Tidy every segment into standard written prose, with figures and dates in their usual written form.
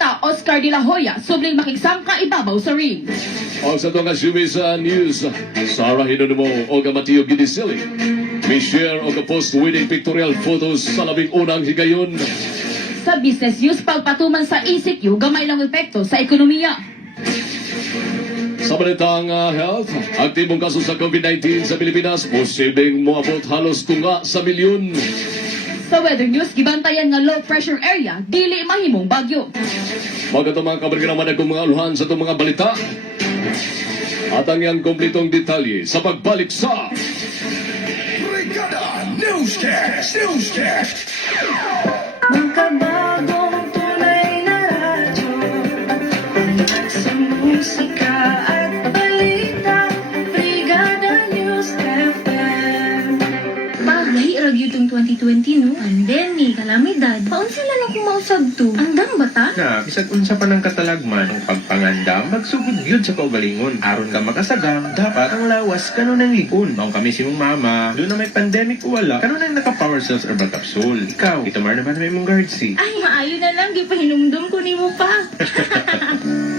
balita, Oscar de la Hoya, subling makigsangka ibabaw sa ring. O sa itong Showbiz News, Sarah Hinonomo o Mateo Gidisili. May share o post-wedding pictorial photos sa labing unang higayon. Sa business news, pagpatuman sa ECQ, gamay lang epekto sa ekonomiya. Sa balitang health, aktibong kaso sa COVID-19 sa Pilipinas, posibleng moabot halos tunga sa milyon. Sa weather news, gibantayan nga low pressure area, dili mahimong bagyo. Mga mga kabariganaman akong mga aluhan sa itong mga balita. At ang iyang kompletong detalye sa pagbalik sa Brigada Newscast! Newscast! Magkabagong tunay na radyo, sa musika at balita, Brigada News FM. Bagay, ragyo itong 2020, no? Pandemic, kalamidad, paunsa lang akong mausab to. Andang bata? Na, bisag unsa pa ng katalagman ng pagpanganda, magsugod yun sa kaugalingon. Aron ka makasagang, dapat ang lawas kanon ng likon. Maong kami si mong mama, doon na may pandemic o wala, kanon ang naka-power cells herbal capsule. Ikaw, itamar naman na may mong guard si. Ay, maayo na lang, gipahinumdum ko ni mo pa.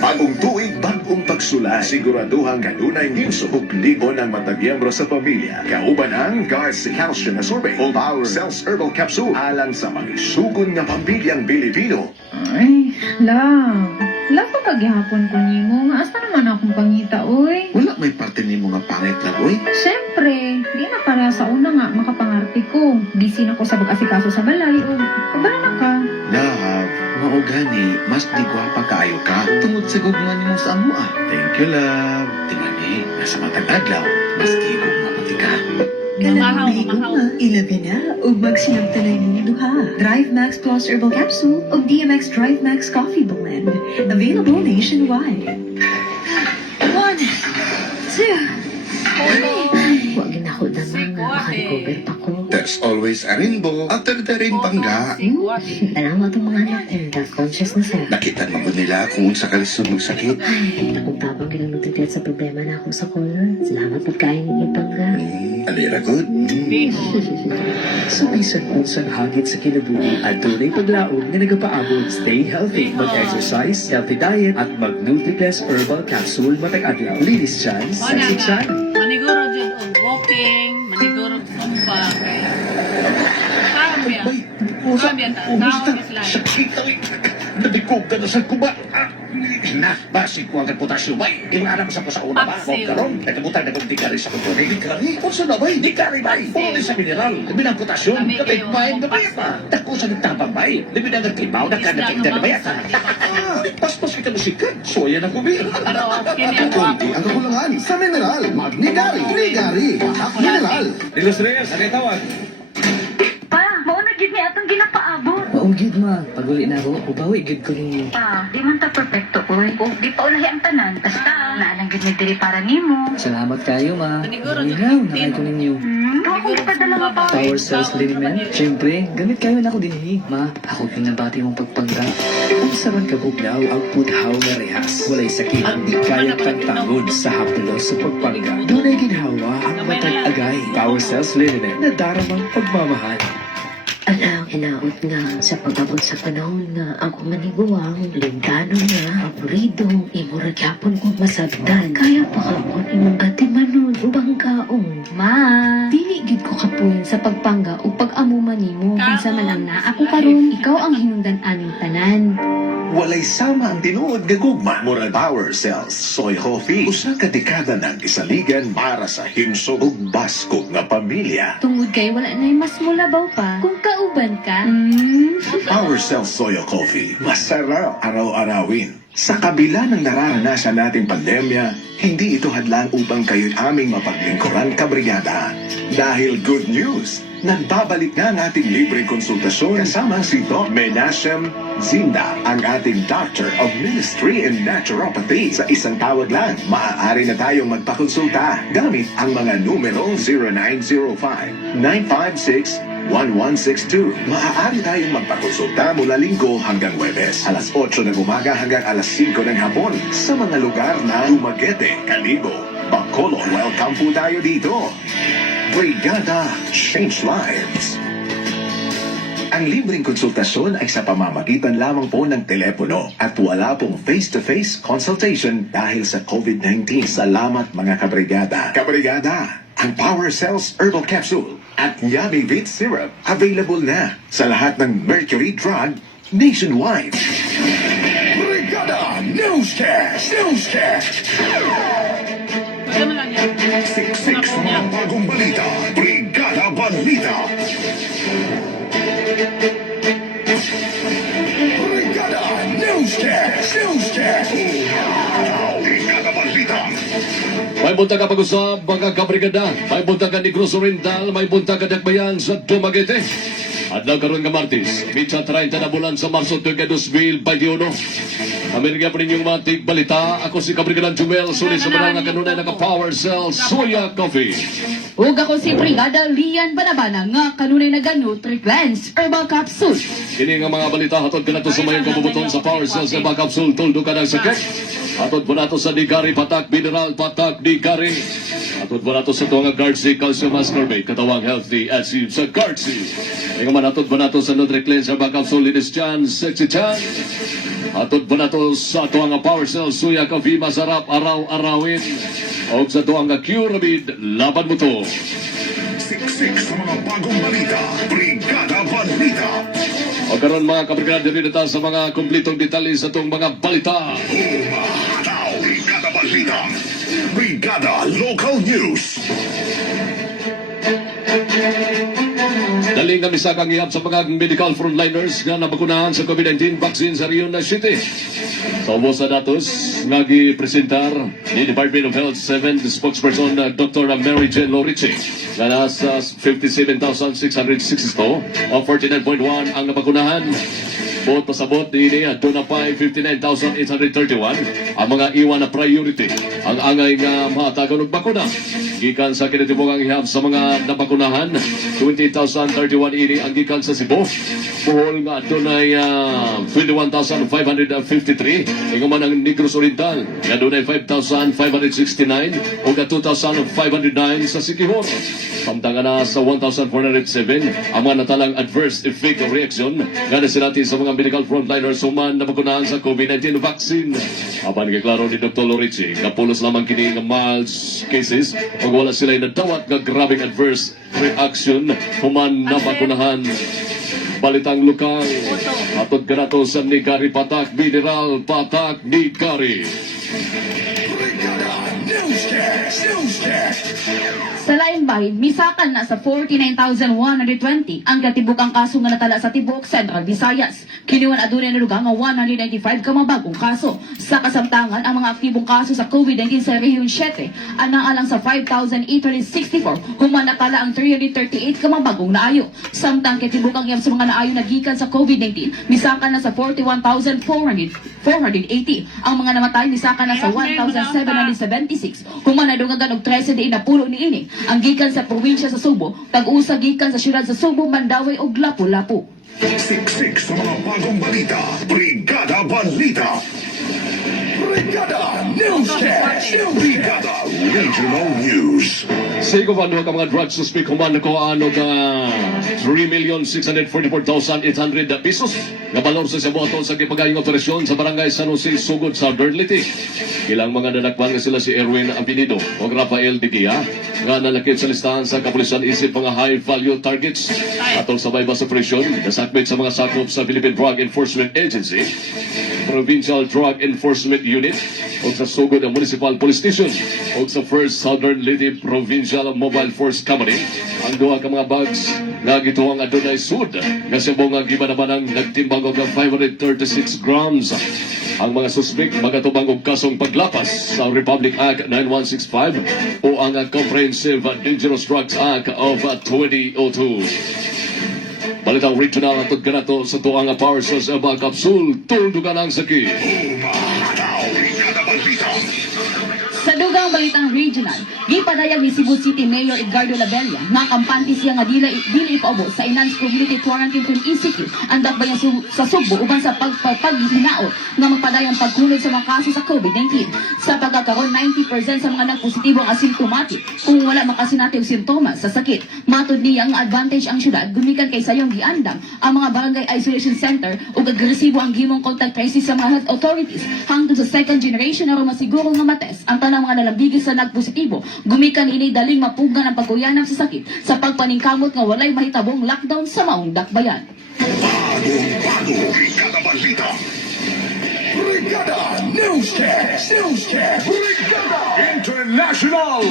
Bagong tuig, bagong pagsula. Siguraduhang kanunay ngimso ug ligon ang matagyembro sa pamilya. Kauban ang Guards Calcium Absorbate o Power Cells Herbal Capsule alang sa magsugon nga pamilyang Pilipino. Ay, love. Love ko paghihapon ko nimo. Nga asa naman akong pangita, oy. Wala may parte ni mga pangit na, oy. Siyempre, di na para sa una nga makapangarte ko. Busy na ko sa pag-asikaso sa balay o kabala na ka. Love, maugani, mas di gwapa kaayo ka. Tungod sa gugman mo sa amo ah. Thank you, love. Tingani, nasa matag adlaw, mas di gugmapati ka. Kanang mga ilabi na ug magsinamtalay ninyo duha. Drive Max Plus Herbal Capsule ug DMX Drive Max Coffee Blend. Available nationwide. 1, 2, 3. Huwag ginako naman nga, makarecover pa ko. There's always a rainbow after the rainbangga. Alam mo itong mga anak kong health conscious na sir. Nakita mo nila kung unsa ka lisod mong sakit. Ay, akong tabang gilang magtitiyat sa problema na akong sa colon. Salamat at kain ng ipangga. Alira good. So bisan unsang hagit sa kinabuhi at tunay paglaom na nagapaabot. Stay healthy, mag-exercise, healthy diet at mag-Nutriplex Herbal Capsule matag adlaw. Linis siya, sexy siya. Maniguro dyan og walking, maniguro og zumba. Kambya. Kambya ta. Tawag sila. Sakit ay nabikog ka na sa kuba. Na, basi ko ang reputasyon bay. Ingana mo sa pasauna ba? Paksiw. Huwag karon. Nagkabutan na kong dikari sa kumpuni. Dikari? Kung saan na bay? Dikari bay. Puro sa mineral. Libin ang potasyon. Kami Kapit kayo, bay. mga Gabay pa. Dako sa nagtabang bay. Libin ang nagtibaw. Nagkadating na nabay. Paspas kita musikat. Soya na kubi. Pero, kini ang Kunti ang kakulangan sa mineral. Magnigari. Trigari. Wahak mineral. Dilos Reyes, ano tawag? Pa, mauna gid ni atong ginapaabot. Maong gid ma, paguli na ako, ubawi gid ko ninyo. Pa, di man ta perfecto ko. O, di pa ulahi ang tanan. Basta, naalang gid ni diri para nimo. Salamat kayo ma. Maniguro Malinaw dyan. na kayo ko ninyo. Gawa ko ipadala mo pa. Power cells liniment. Siyempre, gamit kayo na ako din ma. Ako pinabati mong pagpangga. Kung saman kabuglaw ang puthaw na rehas. Walay sakit ang di kayang tagtangon sa haplos sa pagpangga. Dunay ginhawa ang matag agay. Power cells liniment na daramang pagmamahal. Alang hinaot nga sa pag-abot sa panahon nga ako maniguwang, lingkano nga, aburido, imurag yapon kong masabdan. Kaya pa kapon imong ate manon, ubang kaong. Ma, dili gid ko kapuyon sa pagpangga o pag-amuman nimo. Kinsa man lang na ako karon, ikaw ang hinungdan aming tanan. Walay sama ang tinuod gagugma. Murag Power Cells Soy Coffee. Usa ka dekada ng isaligan para sa himsog ug baskog nga pamilya. Tungod kay wala na mas mulabaw pa kung kauban ka. Power Cells Soy Coffee. Masarap araw-arawin. Sa kabila ng nararanasan nating pandemya, hindi ito hadlang upang kayo'y aming mapaglingkuran kabrigada. Dahil good news, nagbabalik nga ang ating libreng konsultasyon kasama si Doc Menachem Zinda, ang ating Doctor of Ministry in Naturopathy. Sa isang tawag lang, maaari na tayong magpakonsulta gamit ang mga numerong 0905-956-1162. Maaari tayong magpakonsulta mula Linggo hanggang Huwebes, alas 8 ng umaga hanggang alas 5 ng hapon sa mga lugar na Dumaguete, Calibo, Bacolod. Welcome po tayo dito. Brigada Change Lives. Ang libreng konsultasyon ay sa pamamagitan lamang po ng telepono at wala pong face-to-face consultation dahil sa COVID-19. Salamat mga kabrigada. Kabrigada, ang Power Cells Herbal Capsule at Yummy Beet Syrup available na sa lahat ng Mercury Drug nationwide. Brigada Newscast! Newscast! Ano mo lang yan? Siksik sa mga bagong balita. Brigada Balita. Brigada Newscast! Newscast! Brigada Balita. May bunta ka pag-usap, mga kabrigada. May bunta ka ni Cruz Oriental, may bunta ka Dakbayan sa Dumaguete. At nagkaroon ka Martis, mitsa 30 na bulan sa Marso 2021. Kami nga pa ninyong mga tigbalita. Ako si Kabrigadan Jumel, sulit sa mga kanunay naka-Power Cell Soya Coffee. Ug ako si Brigada Lian Banabana nga kanunay nag-Nutri-Cleanse Herbal Capsule. Kini nga mga balita hatod ka nato sa mayong kabubuton sa Power Cells Herbal Capsule. Tuldo ka ng sakit. Hatod po nato sa Digari Patak Mineral Patak Digari. Hatod po nato sa tuwang Guardsi Calcium Ascorbate. Katawang healthy as you sa Guardsi. Ngayon man hatod po nato sa Nutri-Cleanse Herbal Capsule. Linis Chan, Sexy Chan. Hatod po nato sa tuwang Power Cells Soya Coffee. Masarap araw-arawin. O sa tuwang Curabid. Laban mo to. Siksik sa mga bagong balita. Brigada Balita. O karon mga kabrigada dito sa mga kumplitong detalye sa itong mga balita. Umahataw. Brigada Balita. Brigada Local News. Daling kami sa kangihap sa mga medical frontliners nga nabakunahan sa COVID-19 vaccine sa Rio City. Sa ubos sa datos, nagi-presentar ni Department of Health 7 spokesperson na Dr. Mary Jane Lorici na nasa 57,662 o 49.1 ang nabakunahan. Bot pasabot din doon na pa 59,831 ang mga iwan na priority. Ang angay nga matagon og bakuna. Gikan sa kinatibungang ihap sa mga nabakunahan, 20,031 ini ang gikan sa Cebu. Buhol nga doon ay 21,553. Ingaman ang Negros Oriental nga doon ay 5,569 o 2,509 sa Siquijor. Samtanga na sa 1,407 ang mga natalang adverse effect o reaction nga nasilati sa mga medical frontliners human na bakunahan sa COVID-19 vaccine. Apan giklaro ni Dr. Lorici, kapulos lamang kini nga mild cases o wala sila nadawat nga grabing adverse reaction human na bakunahan. Balitang lokal, atod ganato sa Nigari Patak Mineral Patak Nigari. Sa laing bahin, misakan na sa 49,120 ang katibukang kaso nga natala sa Tibok Central Visayas. Kiniwan adunay na lugar nga 195 ka mabagong kaso. Sa kasamtangan, ang mga aktibong kaso sa COVID-19 sa Region 7 anang-alang sa 5,864 human natala ang 338 ka mabagong naayo. Samtang katibukang iyang sa mga naayo nagikan sa COVID-19, misakan na sa 41,480. Ang mga namatay misakan na sa 1,776 human nadungagan og 13 di napulo niini ang gikan sa probinsya sa Subo, tag-usa gikan sa syudad sa Subo, Mandawi ug Lapu-Lapu. Siksik sa mga bagong balita. Brigada Balita. Brigada Newscast. Brigada Regional News. Sa ikupan ka mga drug suspect human ko ano ka 3,644,800 pesos nga balor sa Cebuaton sa gipagayong operasyon sa barangay San Jose, Sugod, Southern Leyte. Ilang mga nanakpan nga sila si Erwin Ampinido o Rafael Digia nga nalakit sa listahan sa kapulisan isip mga high value targets atong sabay ba sa operasyon nasakmit sa mga sakop sa Philippine Drug Enforcement Agency, Provincial Drug Enforcement Unit o sa Sugod ang Municipal Police Station o sa First Southern Leyte Provincial Mobile Force Company. Ang duha ka mga bags nga gituwang adunay sud nga Cebu nga gibanabanang nagtimbang og 536 grams. Ang mga suspect magatubang og kasong paglapas sa Republic Act 9165 o ang Comprehensive Dangerous Drugs Act of 2002. Balitang regional atod kanato sa tuang Power Cells Herbal Capsule, tuldugan ang sakit. Umahataw. Brigada Balita. Sa dugang balitang regional, gipadayag ni Cebu City Mayor Edgardo Labella nga kampante siya nga dili ipaubos sa Enhanced Community Quarantine from ECQ ang dakbayan sa Subo uban sa paghinaot nga magpadayang pagkunod sa mga kaso sa COVID-19. Sa pagkakaroon 90% sa mga nagpositibo ang asymptomatic kung wala makasinati og sintomas sa sakit. Matod niya ang advantage ang syudad gumikan kay sayong giandam ang mga barangay isolation center ug agresibo ang gimong contact tracing sa mga health authorities hangtod sa second generation aron masiguro nga mates ang tanang mga nalambigis sa nagpositibo. Gumikan ini daling mapugan ang pagkuyanap sa sakit sa pagpaningkamot nga walay mahitabong lockdown sa maong dakbayan. Brigada Balita. Brigada Newscast. Brigada International.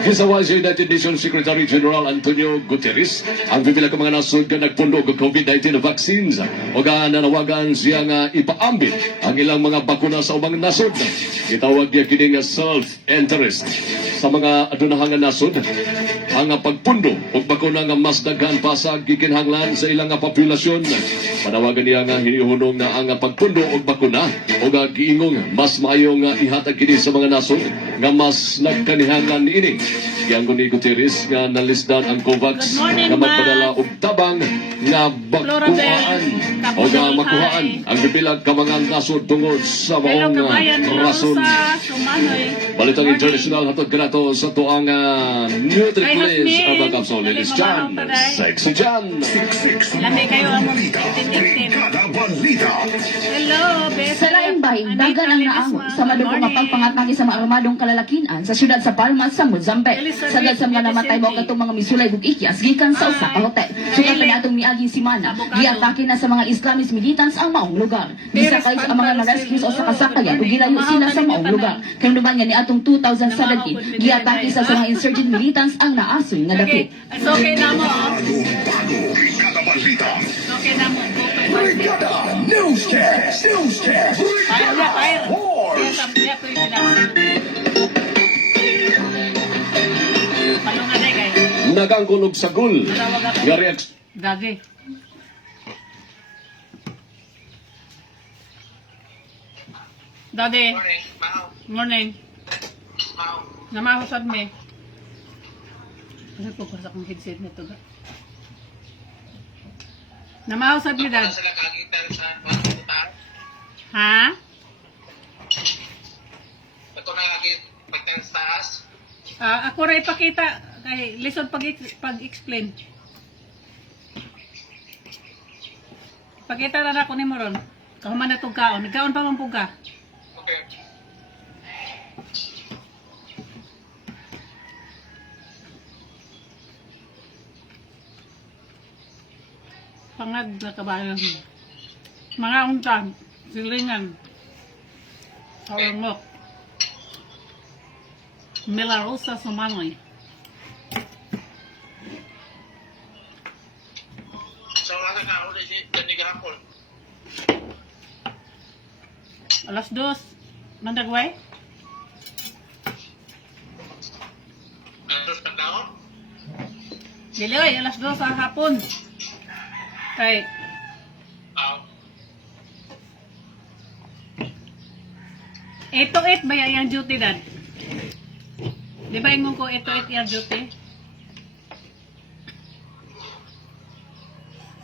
Gisawa sa United Nations Secretary General Antonio Guterres ang bibilang mga nasod nga nagpundo og COVID-19 vaccines o nanawagan siya nga ipaambit ang ilang mga bakuna sa ubang nasod. Itawag niya kini nga self-interest sa mga adunahang nasod ang pagpundo og bakuna nga mas daghan pa sa gikinahanglan sa ilang populasyon. Panawagan niya nga hinihunong na ang pagpundo og bakuna o giingong mas maayo nga ihatag kini sa mga nasod nga mas nagkanihanglan niini. Gianggo ni Guterres nga nalisdan ang COVAX Good morning, nga magpadala ma'am. og tabang nga bakuhaan o nga makuhaan ang bibilang ka mga nasod tungod sa Hello, maong kabayan. rason. Sumanoy. Balitang international hatod kanato sa tuang Nutri-Bliss Hasmin. ang kapsol ni Jan. Sexy Jan. Lami kayo ang titintin. Brigada Balita. Hello, best. Sa laing bahin, dagan ang naangon sa madugong nga pagpangatake sa mga armadong kalalakinan sa syudad sa Palmas sa Mozambique. Sagad sa mga namatay mo katong mga misulay ug ikyas gikan sa usa ka hotel. Sukat na atong miaging simana, giatake na sa mga Islamist militants ang maong lugar. Gisakay sa mga na-rescue o sa kasakayan ug gilayo sila sa maong lugar. Kanduman nga ni atong 2017, giatake sa mga insurgent militants ang naasoy nga dapit. It's okay na mo. Brigada Balita. It's okay na mo. Brigada Newscast. Fire na, fire. Yes, ang biya ko yung ginagawa. Palungan na kayo. Nagangkunog sa gul. Nga reaksyon. Gagi. Daddy. Morning. Namahusad me. Ano po sa akong headset nito ba? Namahusad me, Dad. Ha? Ako rin ipakita kay lisod pag-explain. Pakita na ako ni Moron. Kahuman na itong kaon. Nagkaon pa man po ka. Pangag na kabayan. Mga untan, silingan, sarangok, Milarosa Sumanoy. Alas 2, mandagway? Diloy, alas 2 sa hapon. Kay 8 to 8 ba yung duty, Dad? Di ba yung ko 8 to 8 yung duty?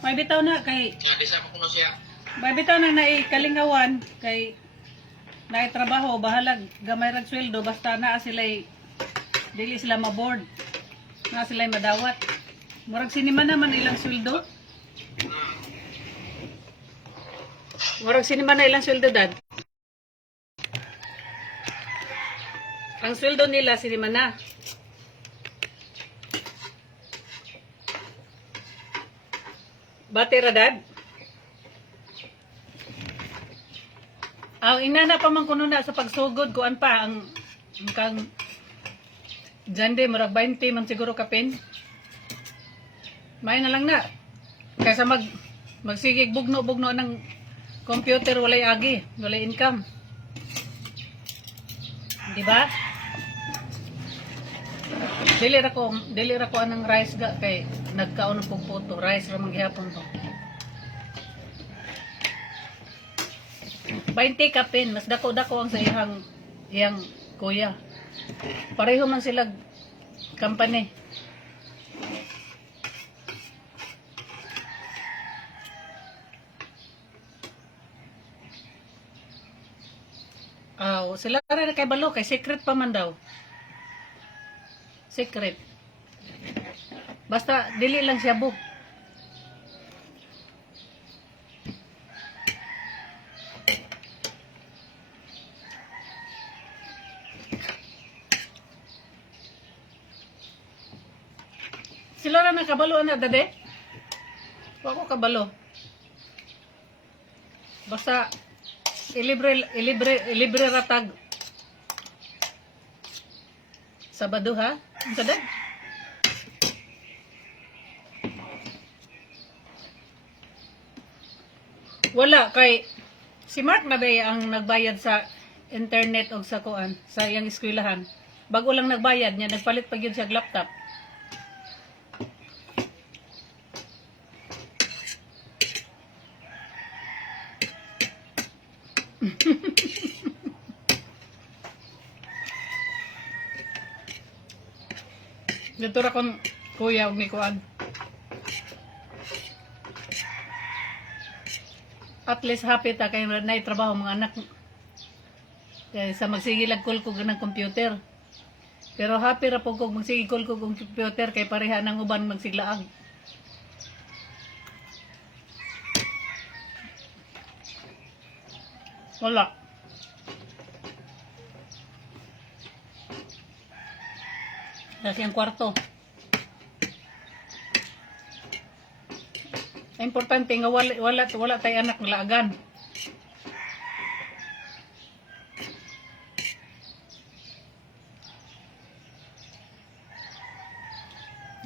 May bitaw na kay... May bitaw na naikalingawan kay... Naitrabaho, bahalag, gamay rag sweldo, basta naa sila'y... Dili sila maboard. Naa sila'y madawat. Murag sinima naman ilang sweldo. Murag sinima na ilang sweldo, Dad. Ang sweldo nila, sinima na. Batira, Dad? Ang inana pa man kuno na sa pagsugod, kuan pa, ang kang Jande, murag 20 man siguro kapin. May na lang na. Kaysa magsigig bugno-bugno ng computer, walay agi, walay income. Diba? Dili ra ko anang rice ga kay nagkaon og photo, rice ra man gihapon ko. 20 kapin, mas dako-dako ang sa iyang kuya. Pareho man sila company. Sila rin kay balo, kay secret pa man daw. Secret. Basta dili lang siya bu. Sila rin nakabalo na dade. Ako kabalo. Basta ilibre ratag. Sabado ha? Ang sadad? Wala kay si Mark na day ang nagbayad sa internet o sa kuan sa iyang eskwelahan. Bago lang nagbayad niya, nagpalit pa gyud siya og laptop. Dito ra kon kuya og ni kuan. At least happy ta kay na trabaho mga anak. Kaya sa magsigilag kul ko ng computer. Pero happy ra po kog magsigig kul ko og computer kay pareha nang uban magsiglaag. Wala. Kasi ang kwarto. Ang importante nga wala tay anak laagan.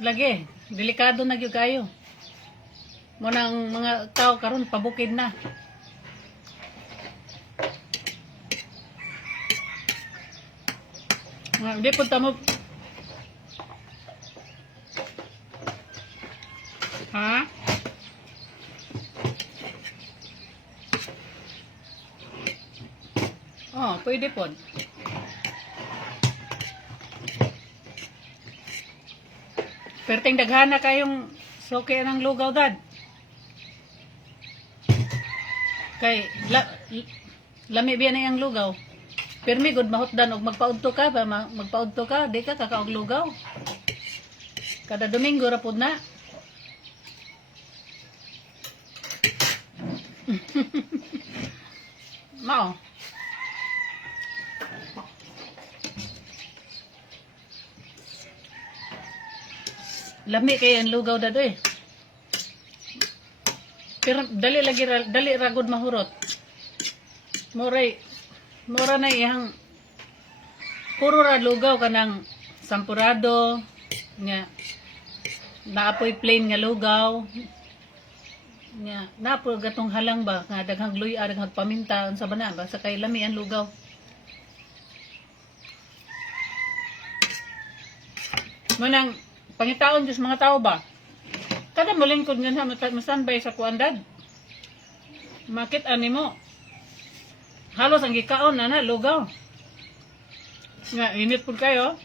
Lagi, delikado na gyud kayo. Mo nang mga tao karon pabukid na. Di po tamo. Ha? Oh, pwede po. Perting daghana kayong soke ng lugaw dad. Kay lami biya na yung lugaw. Permi good mahutdan og magpaudto ka ba magpaudto ka di ka kakaog lugaw. Kada Domingo ra pud na. Mao. Lami kay ang lugaw dadoy. Pero dali ragod mahurot. Mura na iyang puro ra lugaw kanang sampurado nga naapoy plain nga lugaw. Nga napo gatong halang ba nga daghang luya daghang paminta unsa ba na basta kay lami ang lugaw. Manang pangitaon Diyos mga tao ba? Kada malingkod nga na masanbay sa kuandad. Makit animo. Halos ang gikaon na lugaw. Nga init pud kayo.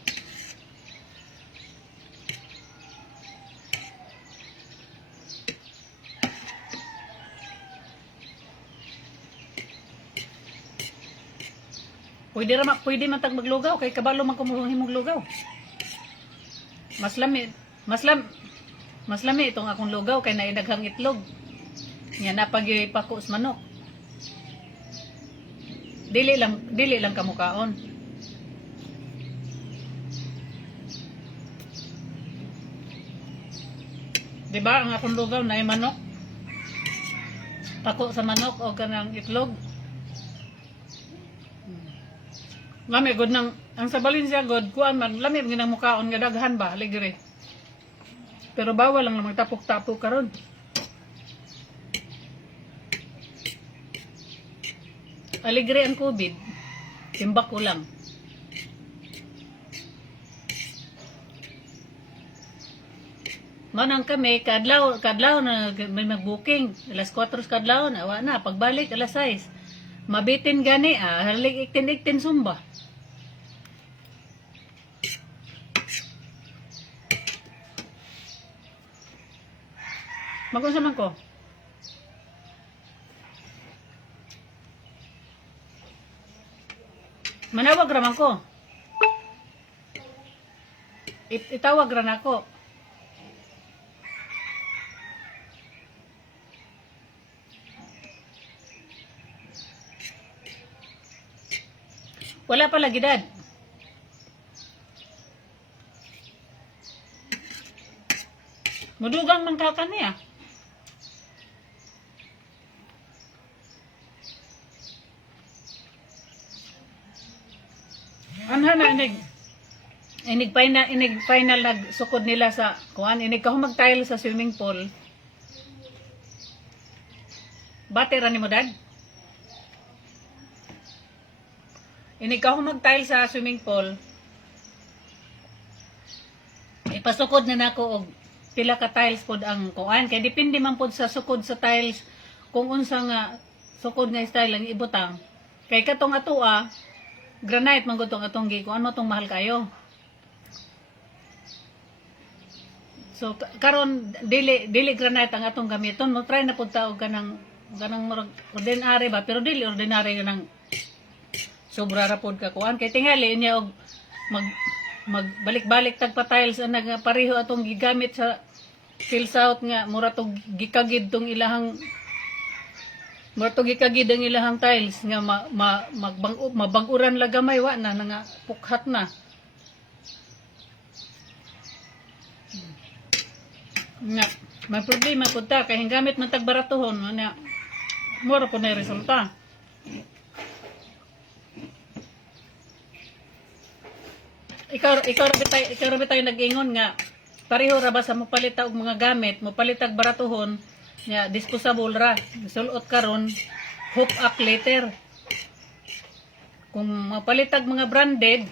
Pwede man tag maglugaw kay kabalo man kumuhimog lugaw. Mas lami itong akong lugaw kay naidaghang itlog. Nya napagi pako sa manok. Dili lang kamukaon. Diba ang akong lugaw na manok? Pako sa manok o kanang itlog. Lami god nang ang sa Valencia god kuan man lami ginang mukaon nga daghan ba aligre. Pero bawal lang magtapok-tapok karon. Aligre ang COVID. Timbak ko lang. Manang kami kadlaw na may mag-booking alas 4 kadlaw na awa na pagbalik alas 6. Mabitin gani halig iktin sumba. Mag-unsa man ko? Manawag raman ko. Itawag ran ako. Wala pala gidad. Mudugang man kakan niya. Anha na inig final nag sukod nila sa kuan inig ka magtile sa swimming pool. Bate ra nimo dad? Inig ka magtile sa swimming pool. Ipasukod na nako og pila ka tiles pod ang kuan kay depende man pod sa sukod sa tiles kung unsa nga sukod nga style ang ibutang. Kay katong atoa granite man gud tong atong gi kung ano tong mahal kayo. So karon dili granite ang atong gamiton mo try na pud ta og ganang murag ordinary ba pero dili ordinary ganang sobra ra pod ka kuan kay tingali niya og magbalik-balik tag pa tiles ang nagapareho atong gigamit sa fill south nga mura tog gikagid tong ilahang gikagid ang ilahang tiles nga mabang-uran la gamay wa na nga pukhat na. Nga may problema pud ta kay gamit man tag baratuhon nga mura pud na resulta. Ikaw ra tayo nag-ingon nga pareho ra ba sa mopalit og mga gamit, mopalit og baratuhon nga disposable ra. Sulot karon hook up later. Kung mopalit og mga branded